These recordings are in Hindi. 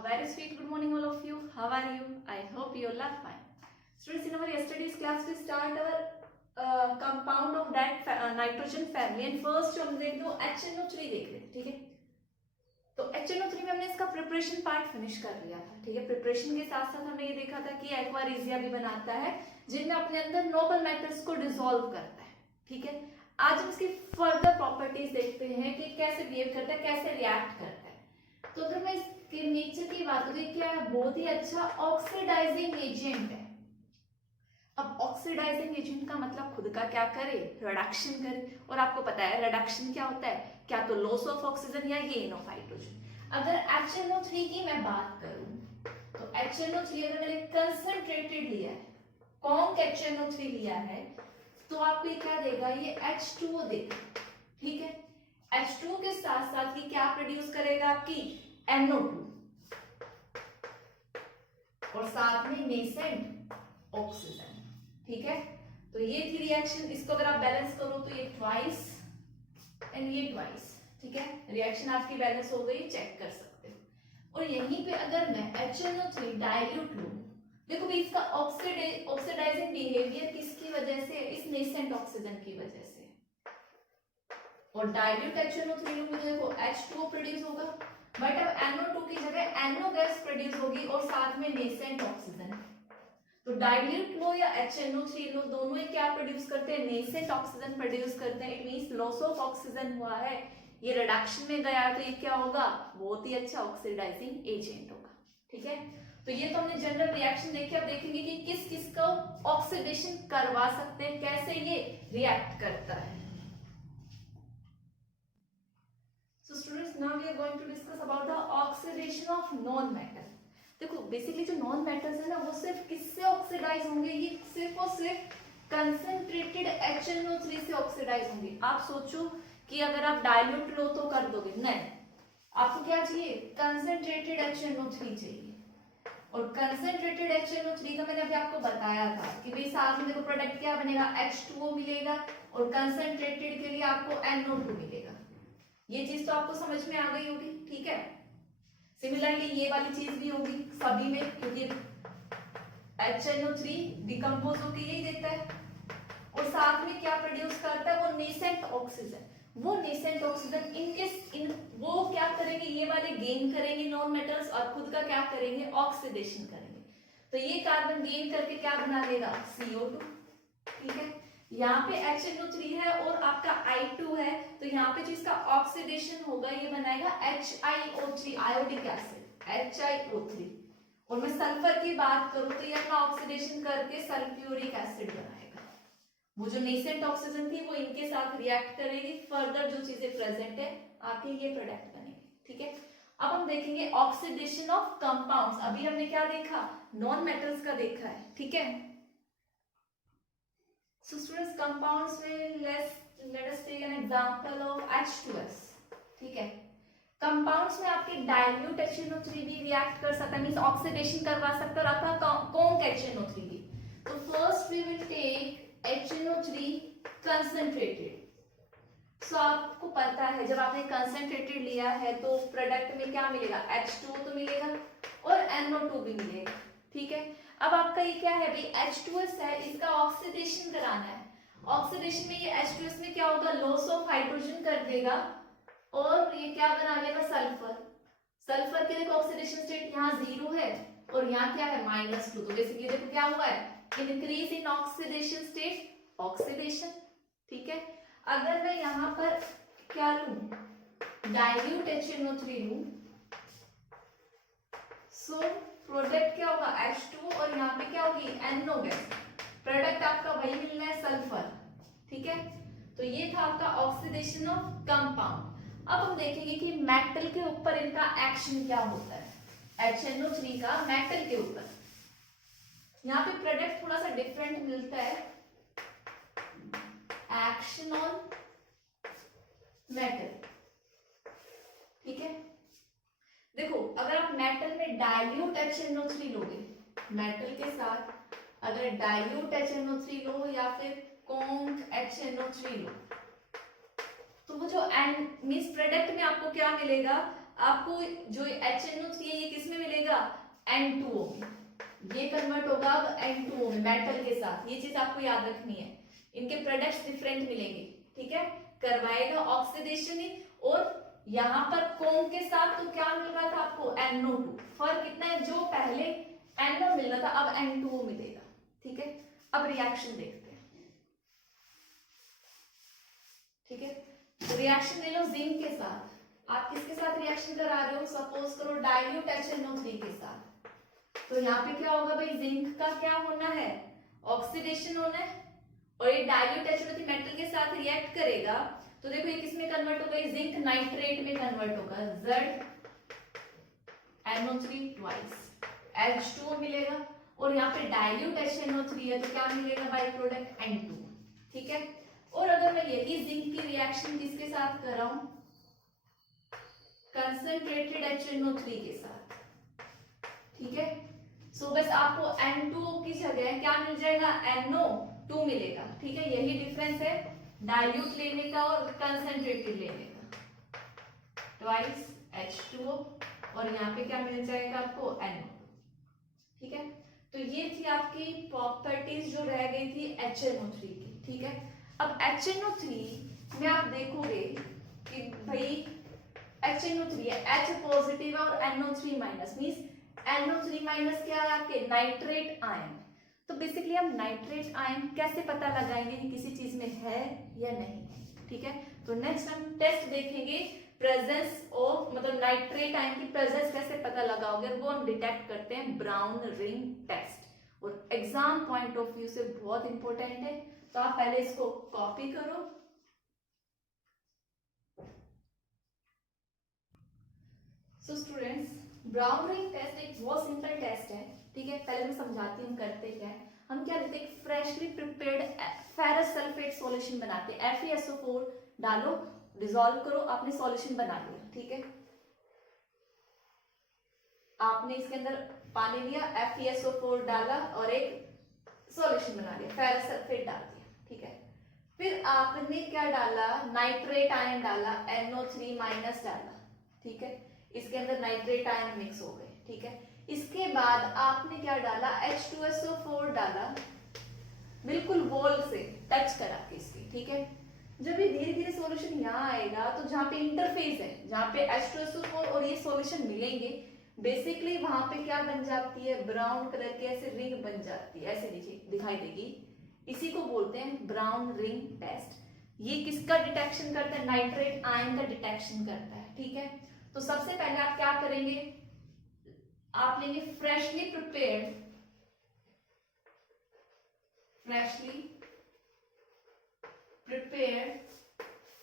A very sweet good morning all of you. How are you? I hope you all are fine. Students, in our yesterday's class we start our compound of that nitrogen family and first हम देख दो HNO3 देख रहे थे, ठीक है? तो HNO3 में हमने इसका प्रिपरेशन पार्ट फिनिश कर लिया था, ठीक है? प्रिपरेशन के साथ साथ हमने ये देखा था कि एक्वा रेजिया भी बनाता है जिनमें अपने अंदर नोबल मेटल्स को डिसॉल्व करता है, ठीक है? आज हम इसकी फर्दर प्रॉपर्टीज देखते हैं कि कैसे बिहेव करता है, कैसे रिएक्ट करता है। तो अगर मैं इसके नेचर की बात करूं, क्या है? बहुत ही अच्छा ऑक्सीडाइजिंग एजेंट है। अब ऑक्सीडाइजिंग एजेंट का मतलब खुद का क्या करे? रिडक्शन करे। और आपको पता है रिडक्शन क्या होता है? क्या तो लॉस ऑफ ऑक्सीजन या गेन ऑफ हाइड्रोजन। अगर HNO3 की मैं बात करूं तो HNO3 अगर मैंने कंसंट्रेटेड लिया है, कॉन्क HNO3 लिया है, तो आपको ये क्या देगा? ये H2O देगा, ठीक है? H2O के साथ साथ ये क्या प्रोड्यूस करेगा? आपकी NO2 और साथ में नेसेंट ऑक्सीजन, ठीक है? तो ये थी रिएक्शन। इसको अगर आप बैलेंस करो तो ये ट्वाइस एंड ये ट्वाइस, ठीक है? रिएक्शन आपकी बैलेंस हो गई, चेक कर सकते हो। और यहीं पे अगर मैं HNO3 डाइल्यूट लूं, देखो भी इसका ऑक्सीडाइजिंग बिहेवियर किसकी वजह से? इस नेसेंट ऑक्सीजन की वजह से। और डाइल्यूट HNO3 लूंगी तो देखो H2O प्रोड्यूस होगा, बट अब NO2 की जगह NO गैस प्रोड्यूस होगी और साथ में नेसेंट ऑक्सीजन। तो डाइल्यूट लो या HNO3 लो, दोनों ही क्या प्रोड्यूस करते हैं? नेसेंट ऑक्सीजन प्रोड्यूस करते हैं। It means loss of oxygen हुआ है, ये रिडक्शन में गया तो ये क्या होगा? बहुत ही अच्छा ऑक्सीडाइजिंग एजेंट होगा, ठीक है? तो ये तो हमने जनरल रिएक्शन देखी। अब देखेंगे कि किस किस को ऑक्सीडेशन करवा सकते हैं, कैसे ये रिएक्ट करता है। So students, now we are going to discuss about the oxidation of non-metal. देखो बेसिकली जो नॉन मेटल्स है ना, वो सिर्फ किससे ऑक्सीडाइज होंगे? ये सिर्फ और सिर्फ कंसंट्रेटेड HNO3 से ऑक्सीडाइज होंगे। आप सोचो कि अगर आप डाइल्यूट लो तो कर दोगे? नहीं, आपको क्या चाहिए? कंसंट्रेटेड HNO3 चाहिए। और कंसंट्रेटेड HNO3 का मैंने अभी आपको बताया था कि भाई साथ में देखो प्रोडक्ट क्या बनेगा? H2O मिलेगा और कंसंट्रेटेड के लिए आपको NO2 मिलेगा। ये चीज तो आपको समझ में आ गई होगी, ठीक है? सिमिलरली ये वाली चीज भी होगी सभी में, क्योंकि HNO3 डिकम्पोज होकर यही देता है और साथ में क्या प्रोड्यूस करता है? वो नेसेंट ऑक्सीजन। वो नेसेंट ऑक्सीजन वो क्या करेंगे? ये वाले गेन करेंगे नॉन मेटल्स और खुद का क्या करेंगे? ऑक्सीडेशन करेंगे। तो ये कार्बन गेन करके क्या बना लेगा? CO2, ठीक है? यहाँ पे HNO3 है और आपका I2 है, तो यहाँ पे जो इसका ऑक्सीडेशन होगा ये बनाएगा HiO3, आयोडिक एसिड, HiO3। और मैं सल्फर की बात करूं तो ये अपना ऑक्सीडेशन करके सल्फ्यूरिक एसिड बनाएगा। वो जो नेसेंट ऑक्सीजन थी वो इनके साथ रिएक्ट करेगी, फर्दर जो चीजें प्रेजेंट है आपके ये प्रोडक्ट बनेंगे, ठीक है? अब हम देखेंगे ऑक्सीडेशन ऑफ कंपाउंड्स। अभी हमने क्या देखा? नॉन मेटल्स का देखा है, ठीक है? So students, compounds में let us take an example of H2S, ठीक है? कंपाउंड्स में आपके डाइल्यूट HNO3 भी रिएक्ट कर सकता है, मींस ऑक्सीडेशन करवा सकता है, और आपका कॉन्क HNO3 भी। तो first we will take HNO3 concentrated. So आपको पता है जब आपने कंसंट्रेटेड लिया है तो प्रोडक्ट में क्या मिलेगा? H2O तो मिलेगा और NO2 भी मिलेगा, ठीक है? अब आपका ये क्या है भाई? H2S है, इसका ऑक्सीडेशन कराना है। ऑक्सीडेशन में ये H2S में क्या होगा? लॉस ऑफ हाइड्रोजन कर देगा और ये क्या बना लेगा? सल्फर। सल्फर के देखो ऑक्सीडेशन स्टेट यहाँ 0 है और यहाँ क्या है? -2। तो बेसिकली देखो क्या हुआ है? Increase in oxidation state, oxidation, ठीक है? अगर मैं यहाँ पर क्या लूं? डाइल्यूट HNO3 लूं, सो प्रोडक्ट क्या होगा? H2 और यहाँ पे क्या होगी? NO gas. प्रोडक्ट आपका वही मिलना है, सल्फर, ठीक है? तो ये था आपका ऑक्सीडेशन ऑफ कंपाउंड। अब हम देखेंगे कि मेटल के ऊपर इनका एक्शन क्या होता है। HNO3 का मेटल के ऊपर, यहाँ पे प्रोडक्ट थोड़ा सा डिफरेंट मिलता है। एक्शन ऑन मेटल, ठीक है? देखो अगर आप मेटल में डाइल्यूट HNO3 लोगे, मेटल के साथ अगर डाइल्यूट HNO3 लो या फिर कॉन्क HNO3 लो, तो वो जो मींस प्रोडक्ट में आपको क्या मिलेगा? आपको जो HNO3 है ये किस में मिलेगा, N2O में, ये कन्वर्ट होगा अब N2O में मेटल के साथ। ये चीज आपको याद रखनी है, इनके प्रोडक्ट्स डिफरेंट मिलेंगे, ठीक है। करवाएगा ऑक्सीडेशन ही, और यहाँ पर कोम के साथ तो क्या मिल रहा था आपको, NO2। फर्क कितना है, जो पहले NO मिल रहा था अब N2O मिलेगा, ठीक है। अब रिएक्शन देखते हैं, ठीक है। तो रिएक्शन ले लो जिंक के साथ। आप किसके साथ रिएक्शन करा रहे हो, सपोज करो डाइल्यूट HNO3 के साथ। तो यहाँ पे क्या होगा भाई, जिंक का क्या होना है, ऑक्सीडेशन होना है, और ये डाइल्यूट HNO3 मेटल के साथ रिएक्ट करेगा तो देखो ये किस में कन्वर्ट होगा, जिंक नाइट्रेट में कन्वर्ट होगा, ZNO3 ट्वाइस, H2O मिलेगा, और यहाँ पे डाइल्यूट HNO3 है तो क्या मिलेगा बाई प्रोडक्ट N2, ठीक है। और अगर मैं यही जिंक की रिएक्शन किसके साथ कर रहा हूं, कंसंट्रेटेड HNO3 के साथ, ठीक है। सो बस आपको N2O की जगह क्या मिल जाएगा, NO2 मिलेगा, ठीक है। यही डिफरेंस है डाइल्यूट लेने का और कंसंट्रेटेड लेने का, ट्वाइस H2O, और यहाँ पे क्या मिल जाएगा आपको, NO, ठीक है। तो ये थी आपकी प्रॉपर्टीज जो रह गई थी HNO3 की, ठीक है। अब HNO3 में आप देखोगे कि भाई HNO3 है, H पॉजिटिव है और NO3 minus, means NO3 minus क्या है आपके, नाइट्रेट आयन। तो बेसिकली हम नाइट्रेट आयन कैसे पता लगाएंगे कि किसी चीज में है या नहीं, ठीक है। तो नेक्स्ट हम टेस्ट देखेंगे प्रेजेंस ऑफ, मतलब नाइट्रेट आयन की प्रेजेंस कैसे पता लगाओगे, वो हम डिटेक्ट करते हैं ब्राउन रिंग टेस्ट, और एग्जाम पॉइंट ऑफ व्यू से बहुत इंपॉर्टेंट है। तो आप पहले इसको कॉपी करो। So students, brown ring test एक बहुत सिंपल टेस्ट है, ठीक है। पहले मैं समझाती हूँ करते क्या है। हम क्या देते हैं, freshly prepared ferrous sulphate solution बनाते हैं, FeSO4 डालो, डिसॉल्व करो, आपने सॉल्यूशन बना लिया, ठीक है। आपने इसके अंदर पानी लिया, FeSO4 डाला और एक सॉल्यूशन बना लिया, फेरस सल्फेट डाल दिया, ठीक है। फिर आपने क्या डाला, नाइट्रेट आयन डाला, NO3 माइनस डाला, ठीक है। इसके अंदर नाइट्रेट आयन मिक्स हो गए, ठीक है। इसके बाद आपने क्या डाला, H2SO4 डाला, बिल्कुल वॉल से टच करा के इसकी, ठीक है। जब ये धीरे धीरे सॉल्यूशन यहाँ आएगा तो जहाँ पे इंटरफेस है, जहाँ पे H2SO4 और ये सॉल्यूशन मिलेंगे, बेसिकली वहां पे क्या बन जाती है, ब्राउन कलर की ऐसे रिंग बन जाती है, ऐसे दिखाई देगी। इसी को बोलते हैं ब्राउन रिंग टेस्ट। ये किसका डिटेक्शन करता है, नाइट्रेट आयन का डिटेक्शन करता है, ठीक है। तो सबसे पहले आप क्या करेंगे, आप लेंगे freshly prepared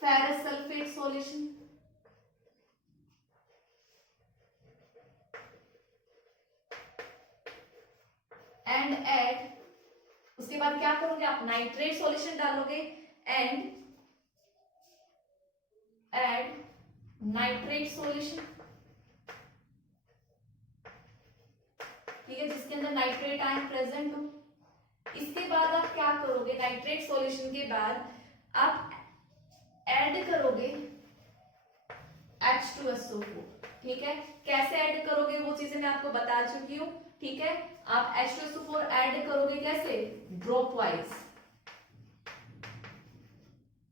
ferrous sulphate solution, and add, उसके बाद क्या करोगे आप, नाइट्रेट सॉल्यूशन डालोगे एंड ऐड नाइट्रेट सॉल्यूशन, ठीक है, जिसके अंदर नाइट्रेट आयन प्रेजेंट हो। इसके बाद आप क्या करोगे, नाइट्रेट सॉल्यूशन के बाद आप ऐड करोगे H2SO4, ठीक है। कैसे ऐड करोगे वो चीजें मैं आपको बता चुकी हूँ, ठीक है। आप H2SO4 ऐड करोगे कैसे, ड्रॉप वाइज,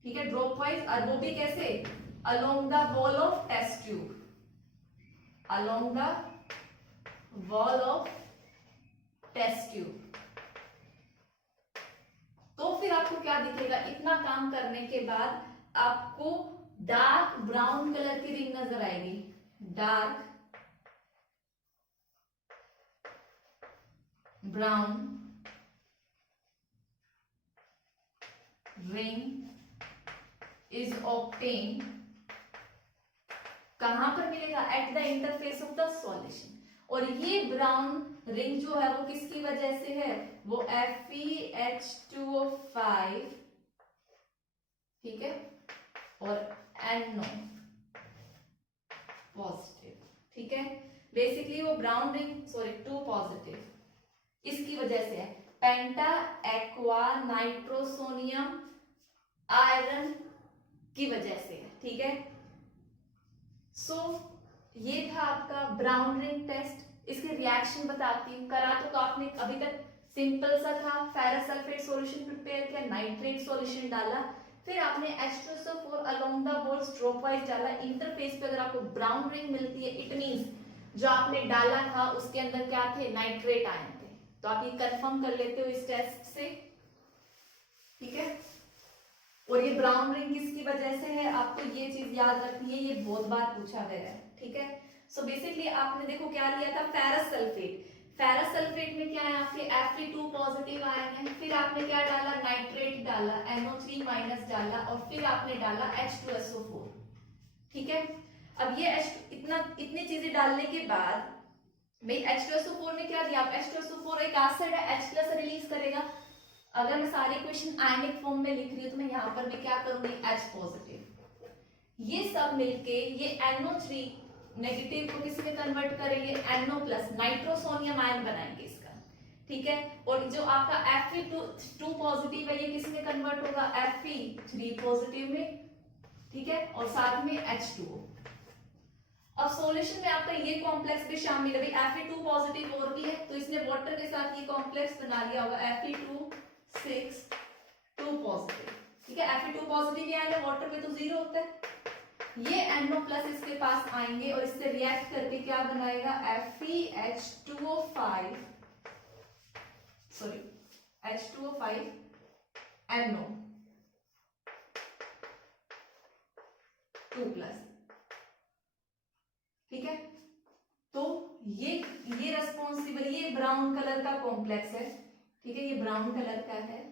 ठीक है, ड्रॉप वाइज, और वो भी कैसे, along the wall of test tube, along the wall of test tube. तो फिर आपको क्या दिखेगा, इतना काम करने के बाद आपको डार्क ब्राउन कलर की रिंग नजर आएगी, dark brown ring is obtain, कहां पर मिलेगा, at the interface of the solution. और ये ब्राउन रिंग जो है वो किसकी वजह से है, वो FeH2O5, ठीक है, और NO पॉजिटिव, ठीक है। बेसिकली वो ब्राउन रिंग, सॉरी 2 पॉजिटिव, इसकी वजह से है, पेंटा एक्वा नाइट्रोसोनियम आयरन की वजह से है, ठीक है। सो ये था आपका ब्राउन रिंग टेस्ट। इसके रिएक्शन बताती हूँ। करा तो आपने अभी तक सिंपल सा था, फेरस सल्फेट सॉल्यूशन प्रिपेयर किया, नाइट्रेट सॉल्यूशन डाला, फिर आपने H2SO4 along the walls drop wise डाला। इंटरफेस पे अगर आपको ब्राउन रिंग मिलती है, इट मींस जो आपने डाला था उसके अंदर क्या थे, नाइट्रेट आयन थे। तो आप ये कंफर्म कर लेते हो इस टेस्ट से, ठीक है। और ये ब्राउन रिंग किसकी वजह से है, आपको ये चीज याद रखनी है, ये बहुत बार पूछा गया है, ठीक है। सो बेसिकली आपने देखो क्या लिया था, फेरस सल्फेट। फेरस सल्फेट में क्या है आपके Fe2 पॉजिटिव आयन है, फिर आपने क्या डाला, नाइट्रेट डाला, NO3 माइनस डाला, और फिर आपने डाला H2SO4, ठीक है। अब ये इतनी चीजें डालने के बाद भाई H2SO4 ने क्या दिया, आप H2SO4 एक एसिड है, H प्लस रिलीज करेगा। अगर मैं सारे क्वेश्चन आयनिक फॉर्म में लिख रही हूँ तो मैं यहाँ पर भी क्या करूंगी, H पॉजिटिव। ये सब मिलके ये NO3 नेगेटिव को किस में कन्वर्ट करेंगे, NO प्लस, नाइट्रोसोनियम आयन बनाएंगे इसका, ठीक है। और जो आपका Fe2 पॉजिटिव है ये किस में कन्वर्ट होगा, Fe3 पॉजिटिव में, ठीक है, और साथ में H2O। अब सॉल्यूशन में आपका ये कॉम्प्लेक्स भी शामिल है, Fe2 पॉजिटिव और भी है, तो इसने वाटर के साथ ये कॉम्प्लेक्स बना लिया होगा Fe2 पॉजिटिव, ठीक है। Fe2 पॉजिटिव ये आया, वाटर में तो जीरो होता है। ये NO प्लस इसके पास आएंगे और इससे रिएक्ट करके क्या बनाएगा, FeH2O5 sorry H2O5 NO 2 plus, ठीक है। तो ये रेस्पॉन्सिबल, ये ब्राउन कलर का कॉम्प्लेक्स है, ठीक है, ये ब्राउन कलर का है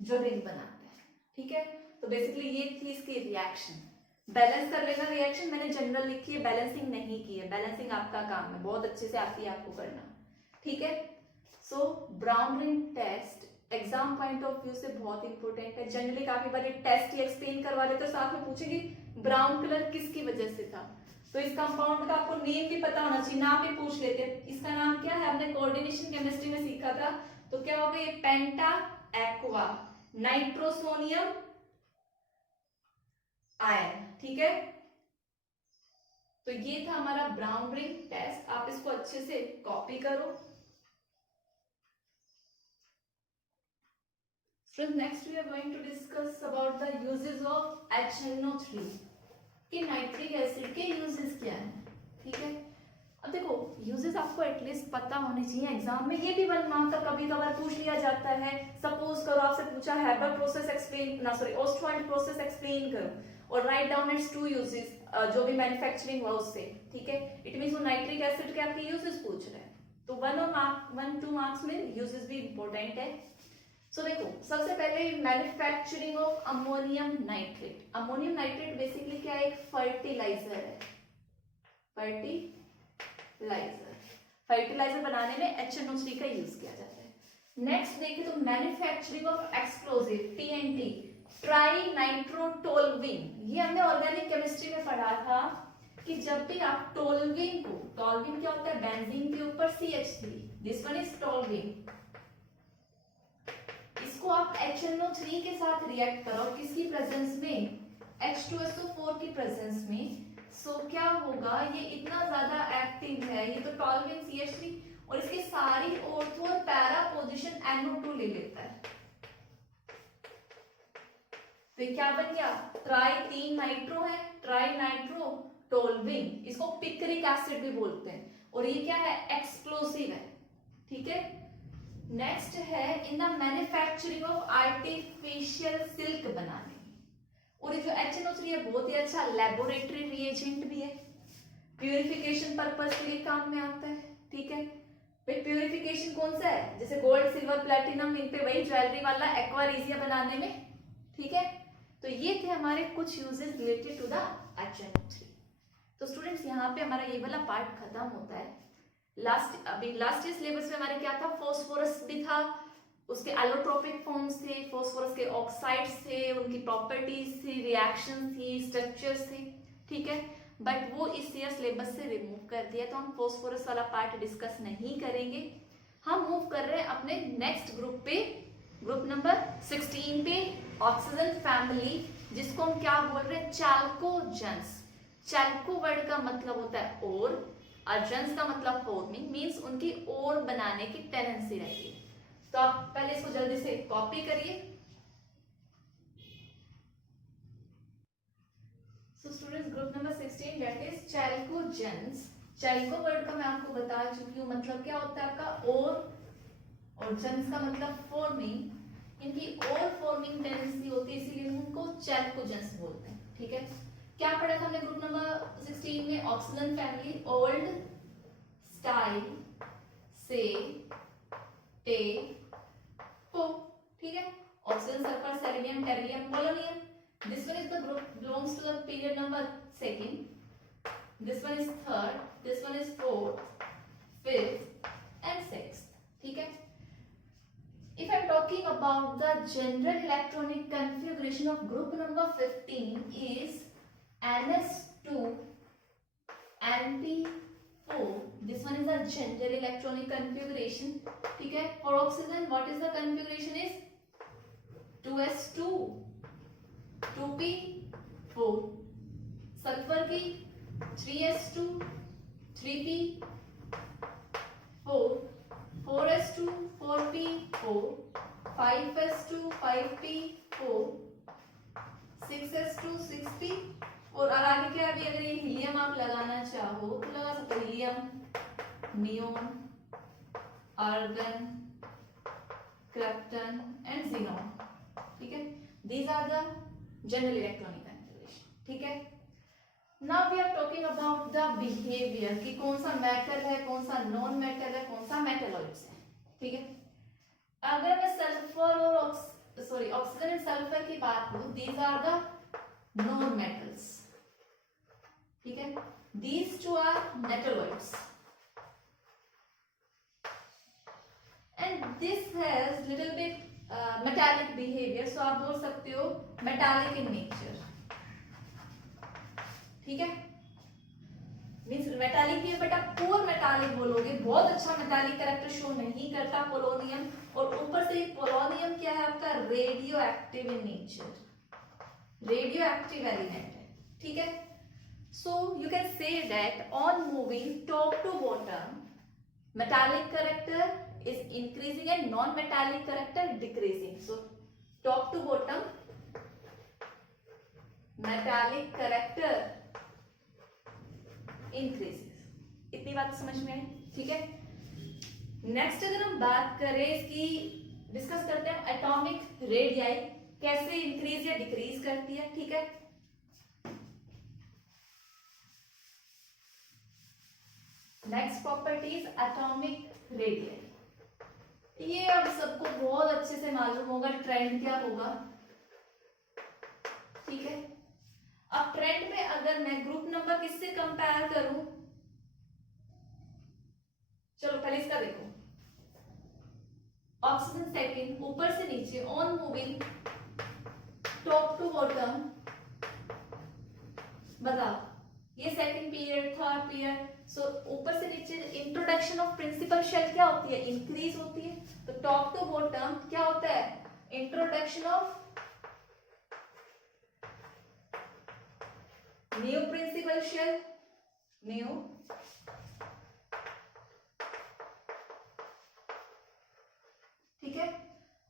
जो रिंग बनाते हैं, ठीक है। तो बेसिकली ये थी इसकी रिएक्शन। बैलेंस कर लेना रिएक्शन, मैंने जनरल लिखी है, बैलेंसिंग नहीं की है, बैलेंसिंग आपका काम है, बहुत अच्छे से आती है आपको करना, ठीक है। So brown ring test exam point of view से बहुत इंपॉर्टेंट है। जनरली काफी बार टेस्ट ही एक्सप्लेन करवा देते, साथ में पूछेंगे ब्राउन कलर किसकी वजह से था, तो इस कंपाउंड का आपको नेम भी पता होना चाहिए, नाम भी पूछ लेते हैं, इसका नाम क्या है, हमने कोऑर्डिनेशन केमिस्ट्री में सीखा था, तो क्या होगा, ये पेंटा एक्वा नाइट्रोसोनियम आयन, ठीक है। तो ये था हमारा ब्राउन रिंग टेस्ट, आप इसको अच्छे से कॉपी करो। Friends, next we are going to discuss about the uses of HNO3 कि नाइट्रिक एसिड के यूजेस क्या हैं, ठीक है। अब देखो यूजेस आपको एटलीस्ट पता होने चाहिए, एग्जाम में ये भी 1 मार्क का कभी कभार पूछ लिया जाता है। सपोज करो आपसे पूछा हैबर प्रोसेस एक्सप्लेन ना सॉरी ओस्टवाल्ड प्रोसेस एक्सप्लेन करो और राइट डाउन इट्स 2 यूजेस, जो भी मैन्युफैक्चरिंग हुआ उससे, ठीक है। इट मींस वो नाइट्रिक एसिड के आपके यूजेस पूछ रहे हैं, तो 1-2 मार्क्स में यूजेस भी इंपॉर्टेंट है। सो देखो सबसे पहले manufacturing of ammonium nitrate. Ammonium nitrate basically क्या है, एक फर्टिलाइजर है, फर्टिलाइजर बनाने में HNO3 का यूज किया जाता है। नेक्स्ट देखें तो manufacturing of explosive TNT, try nitrotoluene. ये हमने ऑर्गेनिक केमिस्ट्री में पढ़ा था कि जब भी आप टोलुइन को, टोलुइन क्या होता है, बेंजीन के ऊपर CH3, this one is toluene, इसको आप HNO3 के साथ रिएक्ट करो, किसकी प्रेजेंस में, H2SO4 की प्रेजेंस में। सो क्या होगा, ये इतना ज्यादा एक्टिव है, ये तो टोलुइन CH3 और इसकी सारी ऑर्थो और पैरा पोजीशन NO2 ले लेता है, तो क्या बन गया, ट्राई 3 नाइट्रो है, ट्राई नाइट्रो टोलुइन, इसको पिक्रिक एसिड भी बोलते हैं, और ये क्या है, एक्सप्लोसिव है, ठीक है। नेक्स्ट है in the manufacturing of artificial silk बनाने, और ये जो HNO3 है बहुत ही अच्छा लेबोरेटरी रिएजेंट भी है, प्यूरिफिकेशन पर्पस के लिए काम में आता है, ठीक है। भाई प्यूरिफिकेशन कौन सा है, जैसे गोल्ड सिल्वर प्लैटिनम, इन पे वही ज्वेलरी वाला एक्वारीजिया बनाने में, ठीक है। तो ये थे हमारे कुछ uses related to the HNO3। तो स्टूडेंट्स यहाँ पे हमारा ये वाला पार्ट खत्म होता है। लास्ट ईयर सिलेबस में हमारे क्या था, फास्फोरस भी था, उसके एलोट्रोपिक फॉर्म्स थे, फास्फोरस के ऑक्साइड्स थे, उनकी प्रॉपर्टीज थी, रिएक्शंस थी, स्ट्रक्चर्स थे, ठीक है। बट वो इस ईयर सिलेबस से रिमूव कर दिया, तो हम फास्फोरस वाला पार्ट डिस्कस नहीं करेंगे। हम मूव कर रहे हैं अपने नेक्स्ट ग्रुप पे, ग्रुप नंबर 16 पे, ऑक्सीजन फैमिली, जिसको हम क्या बोल रहे हैं, चाल्कोजेंस। चैल्को वर्ड का मतलब होता है और जन्स का मतलब फॉर्मिंग, मीन्स उनकी और बनाने की टेंडेंसी रहती है। तो आप पहले इसको जल्दी से कॉपी करिए। So students, group number 16 that is chalcogens. Chalco word का मैं आपको बता चुकी हूँ मतलब क्या होता है आपका और जेंस का मतलब फॉर्मिंग। इनकी और फॉर्मिंग टेंडेंसी होती है, इसीलिए उनको चैल्कोजेंस बोलते हैं। ठीक है, क्या पढ़ा था हमने ग्रुप नंबर 16 में? ऑक्सीजन फैमिली, ओल्ड, स्टाइल, से, टे, को। ठीक है, oxygen, sulphur, selenium, tellurium, polonium. This one is the group belongs to the period number 2nd. This one is 3rd. This one is 4th, 5th, and 6th. ठीक है. If I'm talking about the general electronic configuration of group number 15 is NS2, NP4. This one is the general electronic configuration. ठीक है. For oxygen, what is the configuration is 2s2. 2p4, sulphur की 3s2, 3p4, 4s2, 4p4, 5s2, 5p4, 6s2, 6p। और आगे क्या अभी अगर ये हीलियम आप लगाना चाहो तो लगा सकते हो, helium, neon, argon, krypton and xenon. ठीक है, these are the general electronic configuration. ठीक है, now we are talking about the behavior कि कौन सा मेटल है, कौन सा नॉन मेटल है, कौन सा मेटलॉइड्स है। ठीक है, अगर मैं सल्फर और ऑक्सीजन एंड सल्फर की बात करूं, these are the non metals. ठीक है, these two are metalloids and this has little bit metallic behaviour. So आप बोल सकते हो मेटालिक इन नेचर। ठीक है, मीन्स मेटालिक भी है बट आप पुअर मेटालिक बोलोगे, बहुत अच्छा मेटालिक कैरेक्टर शो नहीं करता पोलोनियम। और ऊपर से पोलोनियम क्या है आपका? Radioactive in nature, radioactive element है। ठीक है, so you can say that on moving top to bottom metallic character is increasing and non-metallic character decreasing. So top to bottom metallic character increases. इतनी बात समझ में आई? ठीक है, नेक्स्ट अगर हम बात करें इसकी, डिस्कस करते हैं एटॉमिक रेडियाई कैसे इंक्रीज या डिक्रीज करती है। ठीक है, next property is atomic radius. ये अब सबको बहुत अच्छे से मालूम होगा ट्रेंड क्या होगा। ठीक है, अब ट्रेंड में अगर मैं ग्रुप नंबर किससे कंपेयर करूं, चलो पहले इसका देखो। ऑक्सीजन सेकंड, ऊपर से नीचे, on moving top to bottom. बताओ, ये second period, third period. So ऊपर से नीचे इंट्रोडक्शन ऑफ प्रिंसिपल शेल क्या होती है? इंक्रीज होती है। तो टॉप टू बॉटम क्या होता है? Introduction of new principal shell, new ठीक है,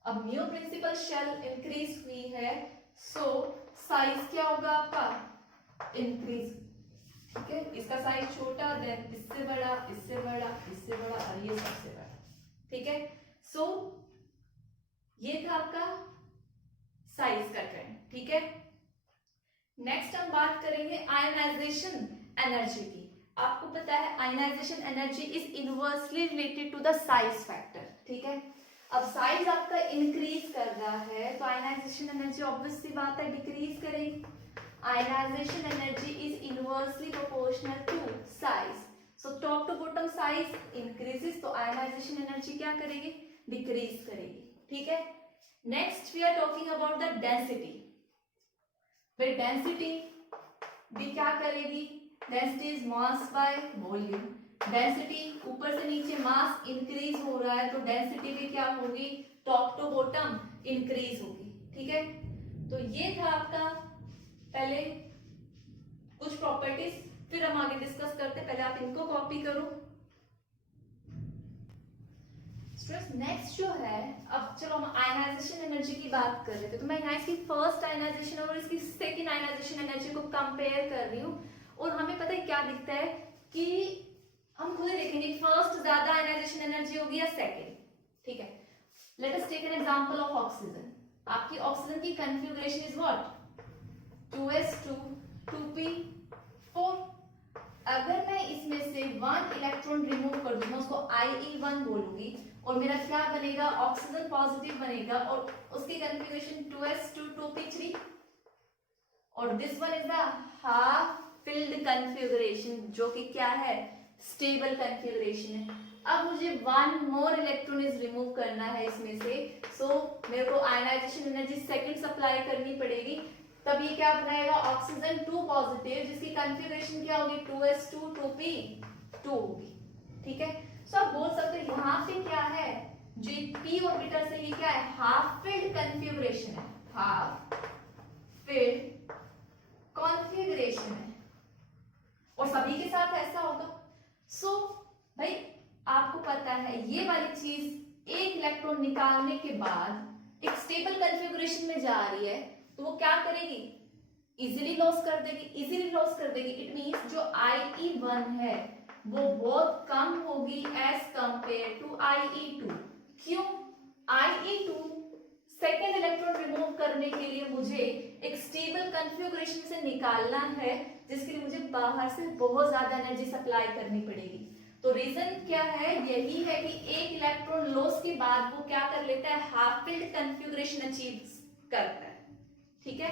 अब न्यू प्रिंसिपल शेल इंक्रीज हुई है, सो साइज क्या होगा आपका? इंक्रीज। ठीक है, इसका साइज छोटा, देन इससे बड़ा, इससे बड़ा, इससे बड़ा और ये सबसे बड़ा। ठीक है, सो ये था आपका साइज का ट्रेंड। ठीक है, नेक्स्ट हम बात करेंगे आयनाइजेशन एनर्जी की। आपको पता है ionisation energy is inversely related to the size factor. ठीक है, अब साइज आपका इंक्रीज कर रहा है तो आयनाइजेशन एनर्जी ऑब्वियस सी बात है डिक्रीज करेगी। Ionization energy is inversely proportional to size. So top to bottom size increases, तो ionization energy क्या करेगी? Decrease करेगी। ठीक है, next we are talking about the density. फिर density भी क्या करेगी? Density is mass by volume. Density ऊपर से नीचे mass increase हो रहा है तो density भी क्या होगी? top to bottom increase होगी। ठीक है, तो ये था आपका पहले कुछ प्रॉपर्टीज, फिर हम आगे डिस्कस करते हैं। पहले आप इनको कॉपी करो। स्टूडेंट्स नेक्स्ट जो है, अब चलो हम आयनाइजेशन एनर्जी की बात कर रहे थे, तो मैं यहाँ इसकी फर्स्ट आयनाइजेशन और इसकी सेकेंड आयनाइजेशन एनर्जी को कंपेयर कर रही हूँ, और हमें पता है क्या दिखता है कि हम खुद ही देखेंगे फर्स्ट ज्यादा आयनाइजेशन एनर्जी होगी या सेकेंड। ठीक है, let us take an example of oxygen. आपकी ऑक्सीजन की configuration is what, 2s2 2p4। अगर मैं इसमें से 1 इलेक्ट्रॉन रिमूव कर दूं, मैं उसको IE1 बोलूंगी, और मेरा क्या बनेगा, ऑक्सीजन पॉजिटिव बनेगा, और उसकी कॉन्फ़िगरेशन 2s2 2p3, और this one is the half filled configuration, जो कि क्या है, स्टेबल कॉन्फ़िगरेशन है। अब मुझे 1 मोर इलेक्ट्रॉन इज रिमूव करना है इसमें से, सो मेरे को आयनाइजेशन एनर्जी सेकंड सप्लाई करनी पड़ेगी। तब ये क्या बनाएगा, ऑक्सीजन 2 पॉजिटिव, जिसकी कॉन्फ़िगरेशन क्या होगी, 2s2 2p2 होगी। ठीक है, सो आप बोल सकते हैं यहाँ पे क्या है, जो p ऑर्बिटल से ये क्या है, हाफ फील्ड कॉन्फ़िगरेशन है, हाफ फील्ड कॉन्फ़िगरेशन है, और सभी के साथ ऐसा होगा। सो भाई आपको पता है ये वाली चीज एक इलेक्ट्रॉन निकालने के बाद एक स्टेबल कॉन्फ़िगरेशन में जा रही है, तो वो क्या करेगी, इजीली लॉस कर देगी, इजीली लॉस कर देगी। इट मींस जो IE1 है वो बहुत कम होगी एज कंपेयर टू IE2। क्यों, IE2 सेकेंड इलेक्ट्रॉन रिमूव करने के लिए मुझे एक स्टेबल कॉन्फ़िगरेशन से निकालना है, जिसके लिए मुझे बाहर से बहुत ज्यादा एनर्जी सप्लाई करनी पड़ेगी। तो रीजन क्या है, यही है कि एक इलेक्ट्रॉन लॉस के बाद वो क्या कर लेता है, हाफ फील्ड कॉन्फ़िगरेशन अचीव करता है। ठीक है,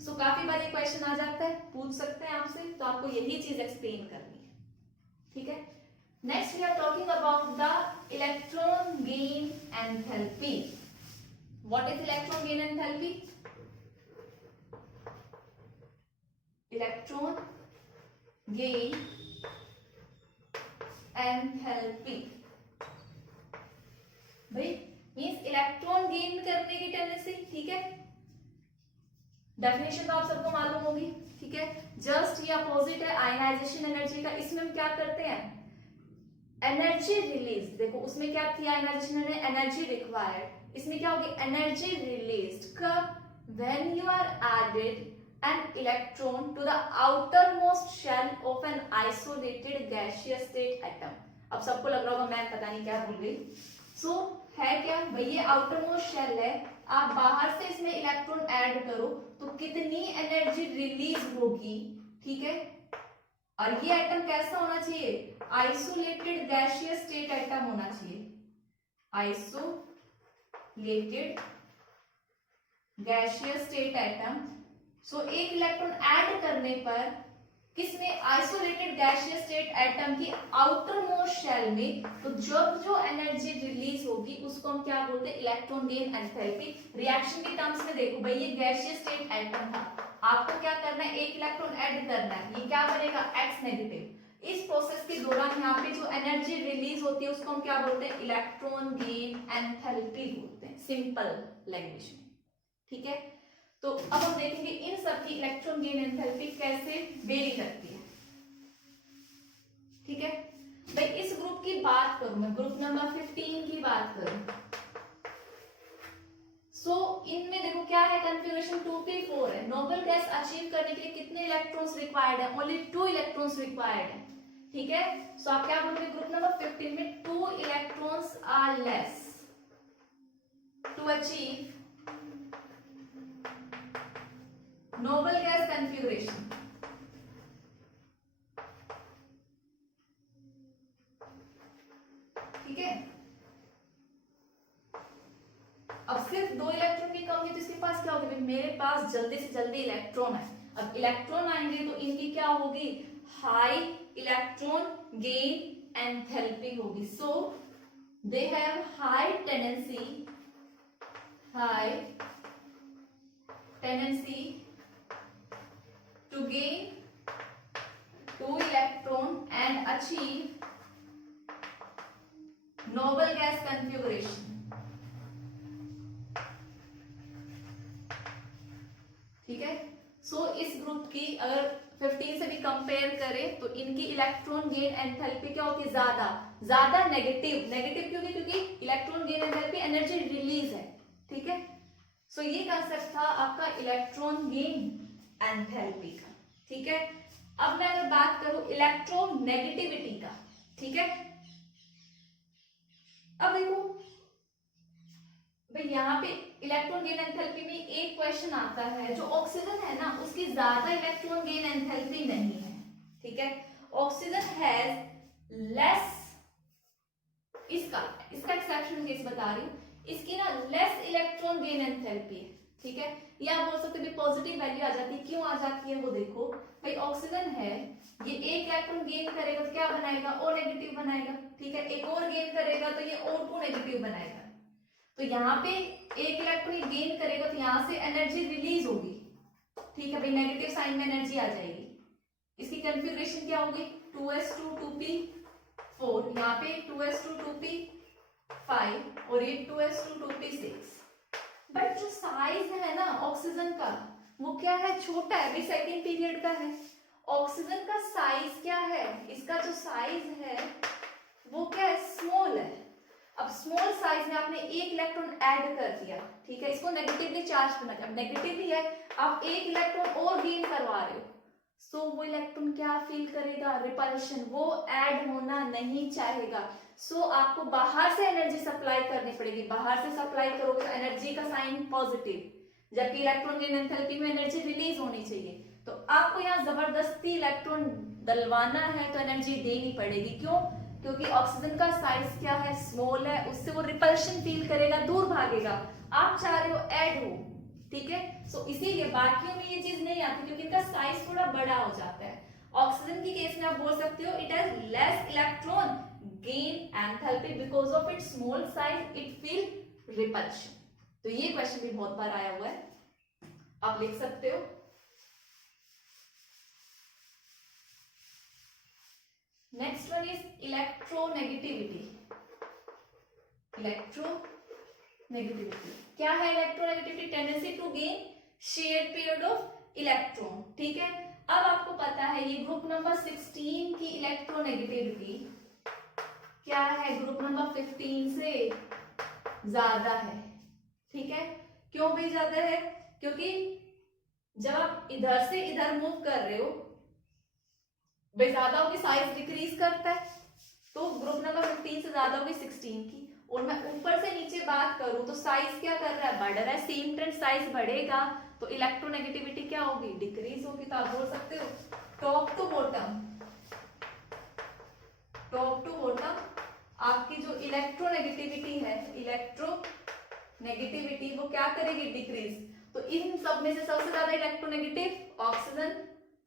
सो काफी बार ये क्वेश्चन आ जाता है, पूछ सकते हैं आपसे, तो आपको यही चीज एक्सप्लेन करनी है। ठीक है, next we are talking about the electron gain enthalpy. What is electron gain enthalpy? Electron gain enthalpy भाई मींस इलेक्ट्रॉन गेन करने की टेंडेंसी। ठीक है, डेफिनेशन तो आप सबको मालूम होगी। ठीक है, जस्ट ये अपोजिट है आयनाइजेशन एनर्जी का। इसमें हम क्या करते हैं, एनर्जी रिलीज, देखो उसमें क्या थी आयनाइजेशन में, एनर्जी रिक्वायर्ड, इसमें क्या होगी, एनर्जी रिलीज्ड। कब, when you are added an electron to the outermost shell of an isolated gaseous state atom। अब सबको लग रहा होगा मैं पता नहीं क्या भूल गई। सो है क्या भाई, ये आउटरमोस्ट शेल है, आप बाहर से इसमें इलेक्ट्रॉन ऐड करो तो कितनी एनर्जी रिलीज होगी। ठीक है, और ये एटम कैसा होना चाहिए, आइसोलेटेड गैसियस स्टेट एटम होना चाहिए, आइसोलेटेड गैसियस स्टेट एटम। सो एक इलेक्ट्रॉन ऐड करने पर किसमें, आइसोलेटेड गैसियस स्टेट एटम की आउटर मोस्ट शेल में, तो जब जो एनर्जी रिलीज होगी उसको हम क्या बोलते हैं, इलेक्ट्रॉन गेन एंथैल्पी। रिएक्शन के टर्म्स में देखो भाई, ये गैसियस स्टेट एटम था, आपको क्या करना है, एक इलेक्ट्रॉन ऐड करना है, ये क्या बनेगा, X नेगेटिव। इस प्रोसेस के दौरान यहाँ पे जो एनर्जी रिलीज होती है उसको हम क्या बोलते हैं, इलेक्ट्रॉन गेन एंथैल्पी बोलते हैं, सिंपल लैंग्वेज में। ठीक है, तो अब हम देखेंगे इन सब की इलेक्ट्रॉन गेन एंथैल्पी कैसे वेरी करती है। ठीक है भाई, इस ग्रुप की बात करूं मैं, ग्रुप नंबर 15 की बात करूं, सो इनमें देखो क्या है, कॉन्फ़िगरेशन 2p4 है। नोबल गैस अचीव करने के लिए कितने इलेक्ट्रॉन्स रिक्वायर्ड है, ओनली 2 इलेक्ट्रॉन्स रिक्वायर्ड है। ठीक है, सो आप क्या बोलोगे, ग्रुप नंबर 15 में 2 electrons are less to achieve noble gas configuration. ठीक है, अब सिर्फ 2 इलेक्ट्रॉन की कमी है, तो इसके पास क्या होगी, मेरे पास जल्दी से जल्दी इलेक्ट्रॉन है। अब इलेक्ट्रॉन आएंगे तो इनकी क्या होगी, हाई इलेक्ट्रॉन गेन एंथैल्पी होगी। So they have high tendency to gain 2 electron and achieve noble gas configuration। ठीक है, सो इस ग्रुप की अगर 15 से भी कंपेयर करें तो इनकी इलेक्ट्रॉन गेन एंथैल्पी क्या होगी, ज्यादा नेगेटिव। नेगेटिव क्योंकि क्योंकि electron gain enthalpy energy release है, ठीक है। सो ये कंसेप्ट था आपका इलेक्ट्रॉन गेन एंथैल्पी का, ठीक है। अब मैं अगर बात करूं इलेक्ट्रोनेगेटिविटी का, ठीक है। अब देखो भाई यहाँ पे इलेक्ट्रॉन गेन एंथैल्पी में एक क्वेश्चन आता है, जो ऑक्सीजन है ना उसकी ज्यादा इलेक्ट्रॉन गेन एंथैल्पी नहीं है, ठीक है। ऑक्सीजन हैज लेस, इसका एक्सेप्शन केस बता रही हूँ, इसकी ना लेस इलेक्ट्रॉन गेन एंथैल्पी है, ठीक है। या आप बोल सकते हैं पॉजिटिव वैल्यू आ जाती है, क्यों आ जाती है वो देखो भाई, ऑक्सीजन है ये एक इलेक्ट्रॉन गेन करेगा तो क्या बनाएगा, ओ नेगेटिव बनाएगा, ठीक है। एक और गेन करेगा तो ये O2 नेगेटिव बनाएगा। तो यहाँ पे एक इलेक्ट्रॉन गेन करेगा तो यहाँ से एनर्जी रिलीज होगी, ठीक है भाई, नेगेटिव साइन में एनर्जी आ जाएगी। इसकी कॉन्फ़िगरेशन क्या होगी, 2s2 2p4, यहाँ पे 2s2 2p5 और ये 2s2 2p6। बट जो साइज है ना ऑक्सीजन का वो क्या है, छोटा है भाई, सेकेंड पीरियड का है। ऑक्सीजन का साइज क्या है, इसका जो साइज है वो क्या है, स्मॉल है। अब स्मॉल साइज में आपने एक इलेक्ट्रॉन ऐड कर दिया, ठीक है, इसको नेगेटिवली चार्ज करना चाहिए। अब नेगेटिवली है, आप एक इलेक्ट्रॉन और गेन करवा रहे हो, सो वो इलेक्ट्रॉन क्या फील करेगा, रिपल्शन, वो ऐड होना नहीं चाहेगा। सो आपको बाहर से एनर्जी सप्लाई करनी पड़ेगी, बाहर से सप्लाई करोगे तो एनर्जी का साइन पॉजिटिव, जबकि इलेक्ट्रॉन गेन एंथैल्पी में एनर्जी रिलीज होनी चाहिए। तो आपको यहाँ जबरदस्ती इलेक्ट्रॉन डलवाना है तो एनर्जी देनी पड़ेगी, क्यों, क्योंकि ऑक्सीजन का साइज क्या है, स्मॉल है, उससे वो रिपल्शन फील करेगा, दूर भागेगा। आप चाह रहे हो ऐड हो, ठीक है। सो इसीलिए बाकियों में ये चीज नहीं आती, क्योंकि इनका साइज थोड़ा बड़ा हो जाता है। ऑक्सीजन की केस में आप बोल सकते हो it has less electron gain enthalpy because of its small size, it feel repulsion. तो ये क्वेश्चन भी बहुत बार आया हुआ है, आप लिख सकते हो। Next one is electronegativity. Electronegativity क्या है, electronegativity tendency to gain shared period of electron, ठीक है। अब आपको पता है ये ग्रुप नंबर 16 की इलेक्ट्रोनेगेटिविटी क्या है, ग्रुप नंबर 15 से ज्यादा है, ठीक है। क्यों भाई ज्यादा है, क्योंकि जब आप इधर से इधर मूव कर रहे हो भाई, ज्यादा होगी साइज डिक्रीज करता है, तो ग्रुप नंबर 15 से ज्यादा होगी 16 की। और मैं ऊपर से नीचे बात करूं तो साइज क्या कर रहा है, बढ़ रहा है, सेम ट्रेंड, साइज बढ़ेगा तो इलेक्ट्रोनेगेटिविटी क्या होगी, डिक्रीज होगी। तो आप बोल सकते हो top to bottom, top to bottom आपकी जो इलेक्ट्रोनेगेटिविटी है, इलेक्ट्रोनेगेटिविटी वो क्या करेगी, डिक्रीज। तो इन सब में से सबसे ज्यादा इलेक्ट्रोनेगेटिव ऑक्सीजन,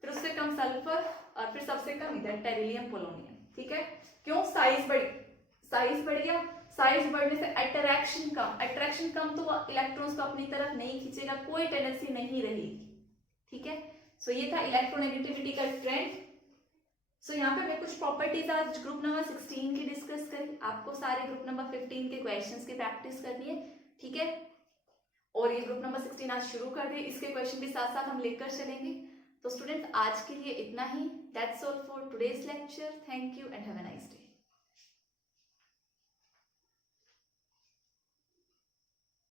फिर उससे कम सल्फर और फिर सबसे कम इधर टेरिलियम पोलोनियम, ठीक है। क्यों, साइज बढ़ गया, साइज बढ़ने से अट्रैक्शन कम तो वो इलेक्ट्रॉन्स को अपनी तरफ नहीं खींचेगा, कोई टेंडेंसी नहीं रहेगी, ठीक है। सो ये था इलेक्ट्रोनेगेटिविटी का ट्रेंड। सो यहाँ पे मैं कुछ प्रॉपर्टीज आज ग्रुप नंबर 16 की डिस्कस करी, आपको सारे ग्रुप नंबर 15 के क्वेश्चंस की प्रैक्टिस करनी है, ठीक है। और ये ग्रुप नंबर 16 आज शुरू कर दे, इसके क्वेश्चन भी साथ साथ हम लेकर चलेंगे। तो स्टूडेंट्स आज के लिए इतना ही, that's all for today's lecture, thank you and have a nice day.